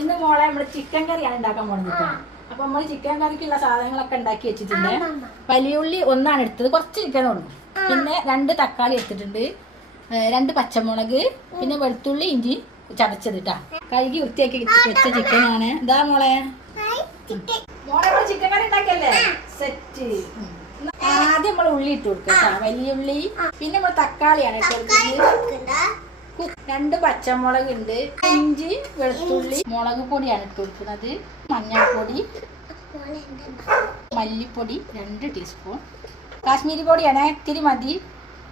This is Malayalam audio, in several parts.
ഇന്ന് മോളെ നമ്മള് ചിക്കൻ കറിയാണ് ഉണ്ടാക്കാൻ പോകുന്നത്. അപ്പൊ നമ്മള് ചിക്കൻ കറിക്കുള്ള സാധനങ്ങളൊക്കെ ഉണ്ടാക്കി വെച്ചിട്ടുണ്ട്. വലിയ ഉള്ളി ഒന്നാണ് എടുത്തത്, കുറച്ച് ചിക്കൻ ഉള്ളു. പിന്നെ 2 തക്കാളി എടുത്തിട്ടുണ്ട്, 2 പച്ചമുളക്, പിന്നെ വെളുത്തുള്ളി ഇഞ്ചി ചതച്ചത് ഇട്ടാ. കഴുകി വൃത്തിയാക്കി വെച്ച ചിക്കനാണ്. ഇതാ മോളെ, മോളെ ചിക്കൻ കറി ഉണ്ടാക്കിയല്ലേ സെറ്റ്. ആദ്യം നമ്മൾ ഉള്ളി ഇട്ട് കൊടുക്കാം, വലിയ ഉള്ളി. പിന്നെ നമ്മൾ തക്കാളിയാണ് ഇട്ട് കൊടുക്കുന്നത്. 2 പച്ചമുളക് ഉണ്ട്, ഇഞ്ചി, വെളുത്തുള്ളി, മുളക് പൊടിയാണ് ഇട്ട് കൊടുക്കുന്നത്. മഞ്ഞൾപ്പൊടി, മല്ലിപ്പൊടി 2 ടീസ്പൂൺ, കാശ്മീരി പൊടിയാണ് ഇത്തിരി മതി,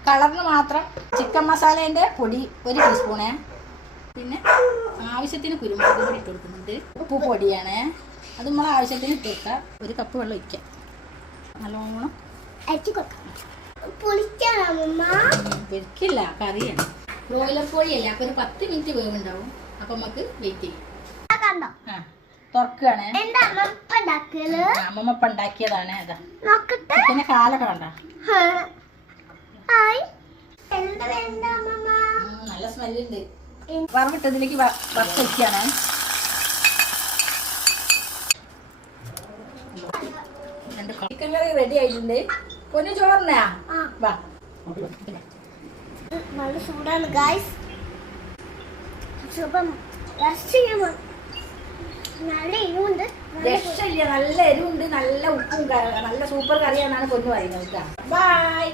കളറിന് മാത്രം. ചിക്കൻ മസാലേൻ്റെ പൊടി 1 ടീസ്പൂണ്. പിന്നെ ആവശ്യത്തിന് കുരുമുളക് പൊടി ഇട്ട് കൊടുക്കുന്നുണ്ട്. ഉപ്പ് പൊടിയാണ്, അത് നമ്മളെ ആവശ്യത്തിന് ഇട്ട് കൊടുക്കാം. 1 കപ്പ് വെള്ളം ഒഴിക്കാം, നല്ലോണം പൊരിക്കില്ല, കറിയാണ്. ബ്രോയിലർ കോഴിയല്ല, അപ്പൊ 1 10 മിനിറ്റ് വേവുണ്ടാവും. അപ്പൊ നമുക്ക് വെയിറ്റ് ചെയ്യാം. തുറക്കുകയാണ്. അമ്മമ്മ ഉണ്ടാക്കിയതാണ്. ഇതാ ചിക്കന്റെ കാലൊക്കെ കണ്ട, നല്ല സ്മെല്ലുണ്ട്. വറവിട്ടതിലേക്ക് വറുത്ത് വെക്കുകയാണ്. ചിക്കൻ കറി റെഡി ആയിട്ടുണ്ട്. പൊന്നു ചോറിനാ വാ. നല്ല ചൂടാണ് ഗൈസ്. നല്ല എരിവുണ്ട്, രക്ഷയില്ല, നല്ല എരിവുണ്ട്, നല്ല ഉപ്പും, നല്ല സൂപ്പർ കറിയാണെന്നാണ് പൊന്നു പറയുന്നത്. ബൈ.